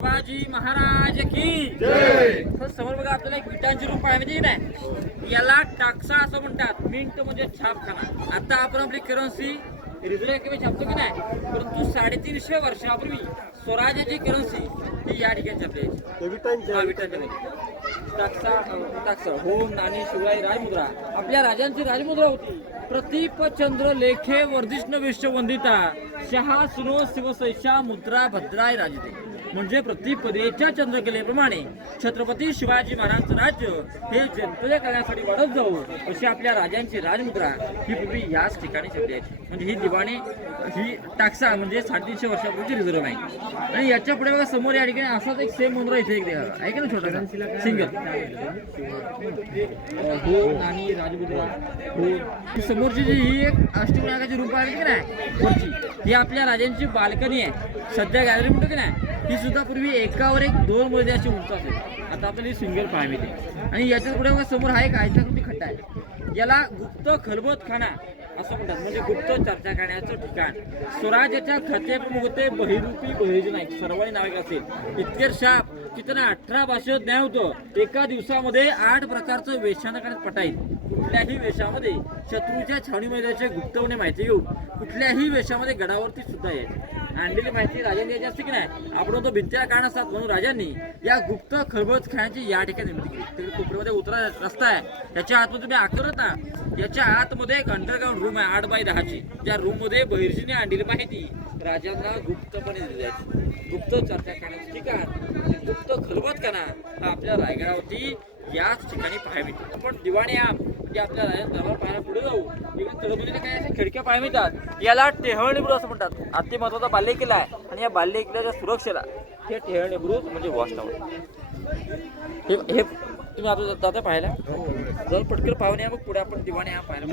शिवाजी महाराज की जय. समोर बघा आपल्याला एक विटांची रूप आहे म्हणजे नाही याला टाक्सा असं म्हणतात. मिंट म्हणजे छापखाना. आता आपण आपली करन्सी रिझर्व्ह बँकेमध्ये छापतो की नाही, परंतु 350 वर्षापूर्वी स्वराज्याची करन्सी ही या ठिकाणी छापली विटांच्या टाक्सा हो नाणी शिवाय राजमुद्रा. आपल्या राजांची राजमुद्रा होती. प्रतीप चंद्र लेखे वर्धिष्ण विश्ववंदिता शहा सुनो शिवसैषा मुद्रा भद्राय राजते. म्हणजे प्रतिपदेच्या चंद्रकलेप्रमाणे छत्रपती शिवाजी महाराजांचं राज्य हे जनतेच्या करण्यासाठी वाढत जाऊ अशी आपल्या राजांची राजमुद्रा ही पूर्वी याच ठिकाणी छापली आहे. म्हणजे ही दिवाणी ही टाक्सा म्हणजे 350 वर्षापूर्वीची रिझर्व्ह बँक. आणि याच्या पुढे बघा समोर या ठिकाणी असाच एक सेम मुद्रा इथे एक आहे का ना छोटासा सिंगल हो नाणी राजमुद्रा हो. समोरची जी ही एक अष्टविनायकाची रूप आहे की नाही वरची ही आपल्या राजांची बाल्कनी आहे. सध्या गॅलरी म्हणतो की नाही ही सुद्धा पूर्वी एकावर एक 2 मजले अशी उंच असेल. आता आपल्याला सिंगल पाहावी मिळते. आणि याच्यात पुढे बघा समोर हा एक आयताकृती खड्डा आहे. याला गुप्त खलबतखाना असं म्हणतात. म्हणजे गुप्त चर्चा करण्याचं ठिकाण. स्वराज्याच्या खाते प्रमुख होते बहिरूपी बहिर्जी नाईक. सर्वांनी नाव असेल इतके शाप तिथं 18 भाषेत न्याय होतं. एका दिवसामध्ये 8 प्रकारचं वेशानं करण्यात पटाईल. कुठल्याही वेशामध्ये शत्रूच्या छावणीमध्ये गुप्तपणे माहिती घेऊ. कुठल्याही वेशामध्ये गडावरती सुद्धा यायची आणलेली माहिती राजांनी याची असते की नाही. आपण तो भिंतीला कारण असतात म्हणून राजांनी या गुप्त खलबत खाण्याची या ठिकाणी निर्मिती केली. तिकडे कोपऱ्यामध्ये उतरा रस्ता आहे. त्याच्या आतमध्ये तुम्ही आकरत ना याच्या आतमध्ये एक अंडरग्राऊंड रूम आहे 8 बाय 10ची. त्या रूम मध्ये बहिर्जीने आणलेली माहिती राजांना गुप्तपणे दिली जायची. गुप्त चर्चा करण्याचं ठिकाण गुप्त खलबतखाना हा आपल्या रायगडावरती याच ठिकाणी पाहायला मिळतो. आपण दिवाणी आम म्हणजे आपल्या राजांचा दरबार पाहायला पुढे जाऊ. इकडे तळमजलीने काय अशा खिडक्या पाहायला मिळतात. याला टेहळणी बुरुज असं म्हणतात. अति महत्वाचा बाल्य किल्ला आहे. आणि या बाल्य किल्ल्याच्या सुरक्षेला हे टेहळणी बुरुज म्हणजे वॉच टावर हे तुम्ही आता जाता पाहायला जर पटकन पाहुणे मग पुढे आपण दिवाणी आम पाहायला.